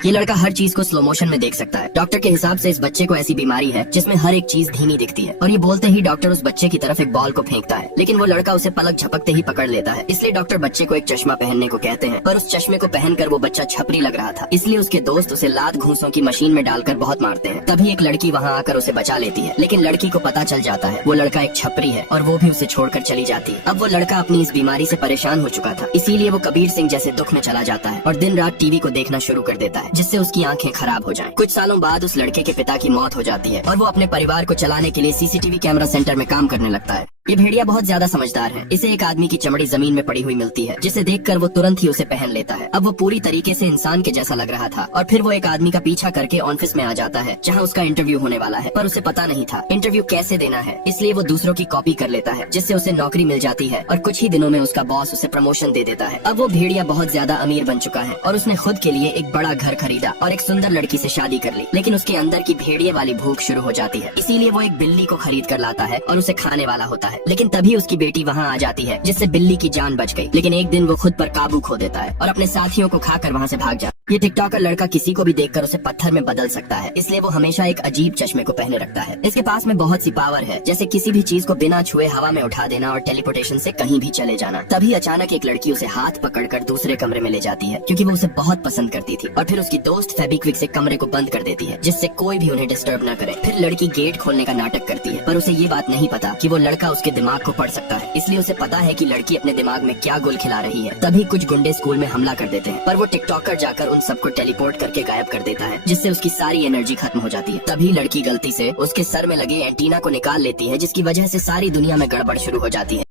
ये लड़का हर चीज को स्लो मोशन में देख सकता है। डॉक्टर के हिसाब से इस बच्चे को ऐसी बीमारी है जिसमें हर एक चीज धीमी दिखती है और ये बोलते ही डॉक्टर उस बच्चे की तरफ एक बॉल को फेंकता है, लेकिन वो लड़का उसे पलक झपकते ही पकड़ लेता है। इसलिए डॉक्टर बच्चे को एक चश्मा पहनने को कहते हैं, पर उस चश्मे को पहनकर वो बच्चा छपरी लग रहा था, इसलिए उसके दोस्त उसे लात घूंसों की मशीन में डालकर बहुत मारते हैं। तभी एक लड़की वहाँ आकर उसे बचा लेती है, लेकिन लड़की को पता चल जाता है वो लड़का एक छपरी है और वो भी उसे छोड़कर चली जाती है। अब वो लड़का अपनी इस बीमारी से परेशान हो चुका था, इसीलिए वो कबीर सिंह जैसे दुख में चला जाता है और दिन रात टीवी को देखना शुरू कर देता है, जिससे उसकी आंखें खराब हो जाएं। कुछ सालों बाद उस लड़के के पिता की मौत हो जाती है और वो अपने परिवार को चलाने के लिए सीसीटीवी कैमरा सेंटर में काम करने लगता है। ये भेड़िया बहुत ज्यादा समझदार है। इसे एक आदमी की चमड़ी जमीन में पड़ी हुई मिलती है, जिसे देखकर वो तुरंत ही उसे पहन लेता है। अब वो पूरी तरीके से इंसान के जैसा लग रहा था और फिर वो एक आदमी का पीछा करके ऑफिस में आ जाता है जहाँ उसका इंटरव्यू होने वाला है, पर उसे पता नहीं था इंटरव्यू कैसे देना है, इसलिए वो दूसरों की कॉपी कर लेता है, जिससे उसे नौकरी मिल जाती है और कुछ ही दिनों में उसका बॉस उसे प्रमोशन दे देता है। अब वो भेड़िया बहुत ज्यादा अमीर बन चुका है और उसने खुद के लिए एक बड़ा घर खरीदा और एक सुंदर लड़की से शादी कर ली, लेकिन उसके अंदर की भेड़िए वाली भूख शुरू हो जाती है, इसीलिए वो एक बिल्ली को खरीद कर लाता है और उसे खाने वाला होता है। लेकिन तभी उसकी बेटी वहाँ आ जाती है, जिससे बिल्ली की जान बच गई, लेकिन एक दिन वो खुद पर काबू खो देता है और अपने साथियों को खाकर वहाँ से भाग जाता है। ये टिकटॉकर लड़का किसी को भी देखकर उसे पत्थर में बदल सकता है, इसलिए वो हमेशा एक अजीब चश्मे को पहने रखता है। इसके पास में बहुत सी पावर है, जैसे किसी भी चीज को बिना छुए हवा में उठा देना और टेलीपोर्टेशन से कहीं भी चले जाना। तभी अचानक एक लड़की उसे हाथ पकड़कर दूसरे कमरे में ले जाती है, क्योंकि वो उसे बहुत पसंद करती थी, और फिर उसकी दोस्त फेबिक्विक से कमरे को बंद कर देती है, जिससे कोई भी उन्हें डिस्टर्ब न करे। फिर लड़की गेट खोलने का नाटक करती है, पर उसे ये बात नहीं पता कि वो लड़का उसके दिमाग को पढ़ सकता है, इसलिए उसे पता है कि लड़की अपने दिमाग में क्या गुल खिला रही है। तभी कुछ गुंडे स्कूल में हमला कर देते हैं, पर वो टिकटॉकर जाकर उन सबको टेलीपोर्ट करके गायब कर देता है, जिससे उसकी सारी एनर्जी खत्म हो जाती है। तभी लड़की गलती से उसके सर में लगे एंटीना को निकाल लेती है, जिसकी वजह से सारी दुनिया में गड़बड़ शुरू हो जाती है।